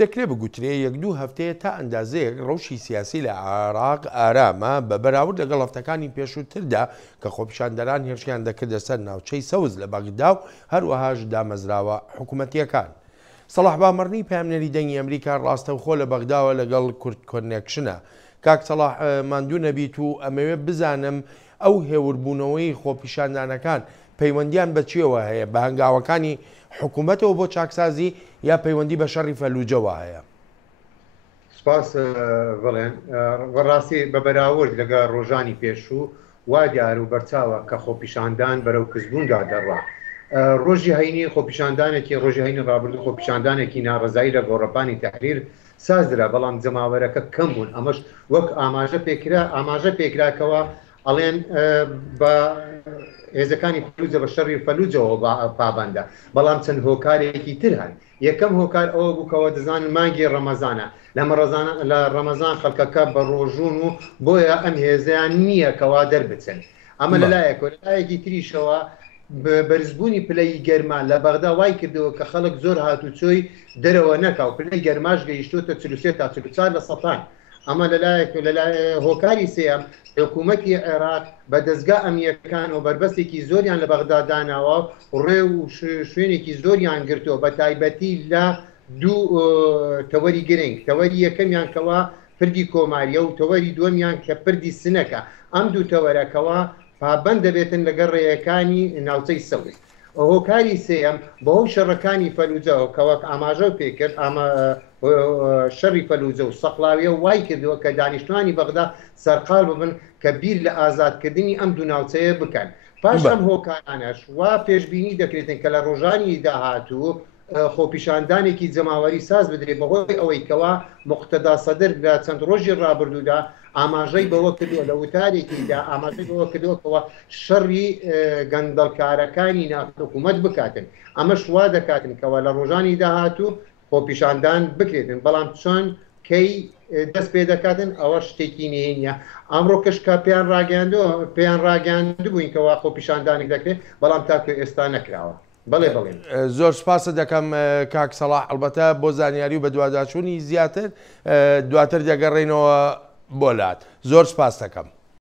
دەکرێت بگوترێ یەک دوو هەفتەیە تا ئەندازەیەک ڕەوشی سیاسی لە عێراق ئارامە بە بەراورد لەگەڵ هەفتەکانی پێشووتردا کە خۆپیشاندەران هێرشیان دەکردە سەر ناوچەی سەوز لە بەغدا و هەروەهاش دامەزراوە حکوومەتیەکان. سەلاح بامەڕنی پامنەری دەنگی ئەمریکا ڕاستەوخۆ لە بەغداوە لەگەڵ کورد کۆنێکشنە. کاک سەلاح ماندوو نەبیت و ئەمەوێت بزانم ئەو هێوربوونەوەی خۆپیشاندانەکان پەیوەندیان بەچیەوە هەیە بە هەنگاوەکانی حکوومەتەوە بۆ چاکسازی یا پەیوەندی بە شەڕی فەلوجەوە هەیە؟ سپاس بڵێن ڕاستی بە بەراورد لەگە ڕۆژانی پێشوو وا دیار و بەرچاوە کە خۆپیشاندان بەرەو کەسبووندا دەڕوا. ڕۆژی هەینی خۆپیشاندانێکی ڕۆژی هەینی ڕابردوو خۆپیشاندانێکی ناڕزایی لە گۆڕەپانی تەحریر سازرا بەڵام جەماوەرەکە کەم بوون. ئەمەش وەک ئاماژە پێکراکەوە ئەڵێن بە هێزەکانی فەلوجە بە شەڕی فەلوجەوە پابندە، بەڵام چەند هۆکارێکی تر هەن. یەکەم هۆکار ئەوە بووکەوە دەزانن مانگی ڕەمەزانە، لە ڕەمەزان خەڵکەکە بە ڕۆژوون و بۆیە ئەم هێزیان نییە کەوا دەربچن. ئەمە لەلایەکەوە لەلایەکی تریشەوە بەرزبوونی پلەی گەرمان لە بەغدا وای کردەوە کە خەڵک زۆر هاتوچۆی دەرەوە نەکاو، پلەی گەرماش گەیشتوتە 43 تا 44 لە سەدان. ئەمە لەلایە هۆکاری سێم حکوومەتی عێراق بە دەستگا ئەمیەکان و بربەستێکی زۆریان لە بەغدا داناوە ڕێ و شوێنێکی زۆریان گرتووە بە تایبەتی لە دوو تەوەری گرنگ، تەوەری یەکەمیان کەوا پردی کۆماریە و تەوەری دووەمیان کە پردی سنەکە. ئەم دوو تەوەرەکەوە پابەند دەبێتن لەگەڵ ڕێیەکانی ناوچەی سەوز. هۆکاری سێم بەهۆی شەڕەکانی فەلوجەوە کەوەک ئاماژە پێکرد شەڕی فەلوجە و سەقلاویە وای کردەوە کە دانیشتوانی بەغدا سەرقال ببن کە بیر لە ئازادکردنی ئەم دوو ناوچەیە بکەن. پاش ئەم هۆکارانەش وا پێشبینی دەکرێتن کە لە ڕۆژانی داهاتوو خۆپیشاندانێکی جەماوەری ساز بدرێت بەهۆی ئەوەی کەوا مقتەدا سەدر لە چەند ڕۆژی ڕابردوودا ئاماژەی بەوە کردووە لە وتارێکیدا ئاماژەی بەوە کردووەکەوە شەڕی گەندەڵکارەکانی ناحکوومەت بکاتن. ئەمەش وا دەکاتن کەەوە لە ڕۆژانی داهاتوو خۆپیشاندان بکرێتن، بەڵام چۆن کەی دەست پێ دەکاتن ئەوە شتێکی نهێنیە. ئەمڕۆ کەشکا پێیان ڕاگەاندوو بووین کەوا خۆپیشاندانێک دەکرێت، بەڵام تاکو ئێستا نەکراوە. بەڵێ بڵێن زۆر سپاسە دەکەم کاک سەلاح، ئەلبەتە بۆ زانیاری و بە دوواداچوونی زیاتر دواتر دەگەڕێنەوە بۆ لات. زۆر سپاس دەکەم.